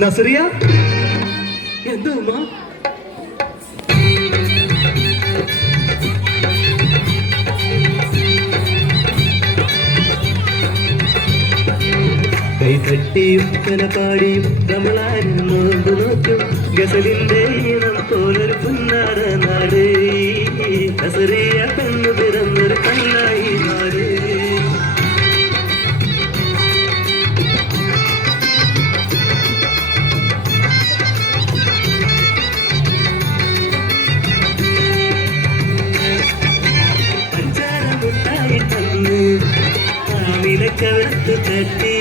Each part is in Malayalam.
നസറിയ എന്താ ഉമ്മ? കൈതട്ടിയും പാടിയും നമ്മളാരും നോമ്പ് നോക്കും ഗസലിന്റെ ഈണം പോലൊരു പുന്നാര നാട് നസറിയ പെണ്ണു പിറന്നൊരു കണ്ണായി നാട് കവരത്ത് തട്ടി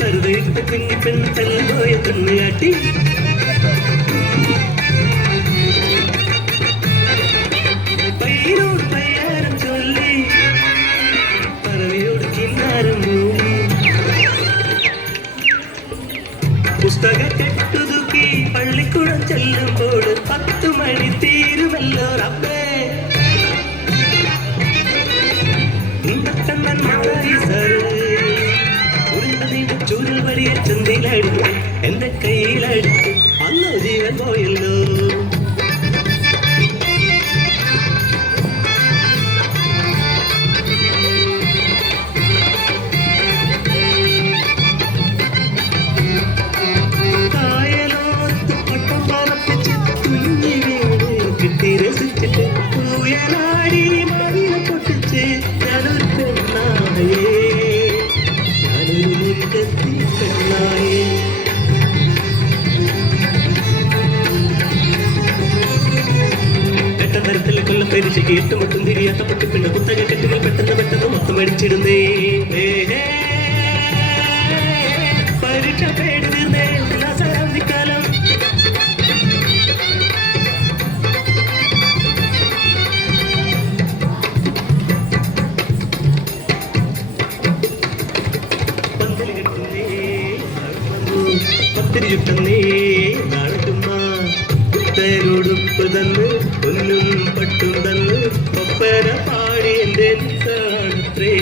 കരുതയിട്ട് കുഞ്ഞി പെണ്ണ് തല്ലുപോയ തുള്ളിയാട്ടി പയ്യോട് പയ്യാരം ചൊല്ലി പറവയോട് കിന്നാരം മൂടി പുസ്തക കെട്ടുതുക്കി പള്ളിക്കുളം ചെല്ലുമ്പോൾ 10 മണി തീരുമല്ലോ റബ്ബേ ചൂരൽ വലിയ ചന്തയിലടിച്ച് എന്റെ കയ്യിലടിച്ച് അന്ന് ജീവൻ പോയല്ലോ കായലോത്ത് പട്ടം പറപ്പിച്ച് കുഞ്ഞി വീട് കിട്ടി രസിച്ചിട്ട് പൂയനാടി മറിയ പൊട്ടിച്ച് ഞാനൊരു പെണ്ണായേ പരീക്ഷയ്ക്ക് ഏറ്റുമുട്ടും തിരിയാത്ത പൊട്ടിപ്പിണ്ട പുത്തക കെട്ടുകൾ പെട്ടെന്ന് മൊത്തം അടിച്ചിടുന്നേ പരീക്ഷ പേടി തീർന്നേ അവധിക്കാലം പന്തല് കെട്ടുന്നേ പത്തിരി ചുട്ടുന്നേ നാളെട്ടുമ്മ ഉടുപ്പ് തന്ന് ഒന്നും പട്ടും തന്ന് ഒപ്പന പാടി എന്റെ നിസാണത്രേ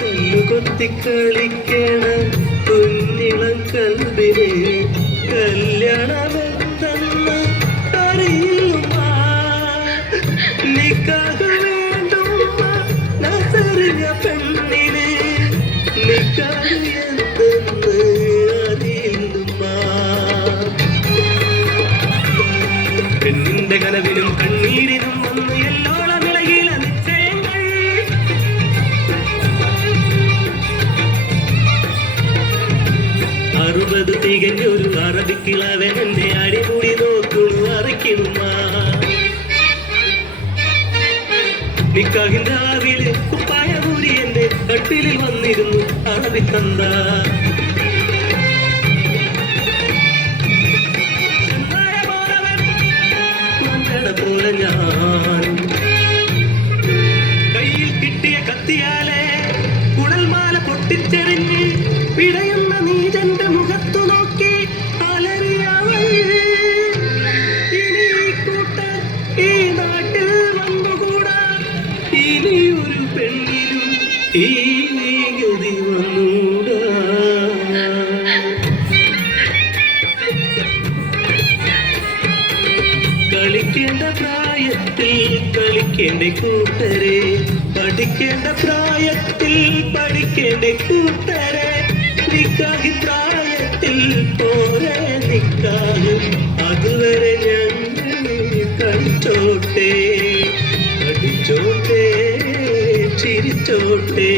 കല്ലുകൊത്തി കളിക്കണ കുഞ്ഞിളം കൽവിനെ കല്യാണമെന്തെന്ന് അറിയില്ല നിക്കാഹ് വേണ്ടുമ്മ നസറിയ പെണ്ണിന് നിക്കാഹ് എന്തെന്ന് പെണ്ണിന്റെ കനവിലും കണ്ണീരിനും വന്ന് എല്ലോളം വിളകില നിശ്ചയങ്ങൾ 60 തികഞ്ഞൊരു അറബിക്കിളവൻ എന്റെ അടിമുടി നോക്കുന്നു അറിക്കണുമ്മ നിക്കാഹിന്റെ ആവില് കുപ്പായ കൂടി എന്റെ കട്ടിലിൽ വന്നിരുന്നു അറബിത്തന്ത പോലെ ഞാൻ കയ്യിൽ കിട്ടിയ കത്തിയാലെ കുഴൽമാല പൊട്ടിച്ചെറിഞ്ഞ് പിടയുന്ന നീജന്റെ മുഖത്തു നോക്കി അലറിയവൾ ഇനി കൂട്ടർ ഈ നാട്ടിൽ വന്നുകൂടാ ഇനി ഒരു പെണ്ണിനും ഈ ഗതി വന്നൂടാ കളിക്കേണ്ട പ്രായത്തിൽ കളിക്കേണ്ട കൂട്ടരെ പഠിക്കേണ്ട പ്രായത്തിൽ പഠിക്കേണ്ട കൂട്ടരെ നിക്കാഹി പ്രായത്തിൽ പോരെ നിക്കാഹ് അതുവരെ ഞങ്ങൾ കളിച്ചോട്ടെ പഠിച്ചോട്ടെ ചിരിച്ചോട്ടെ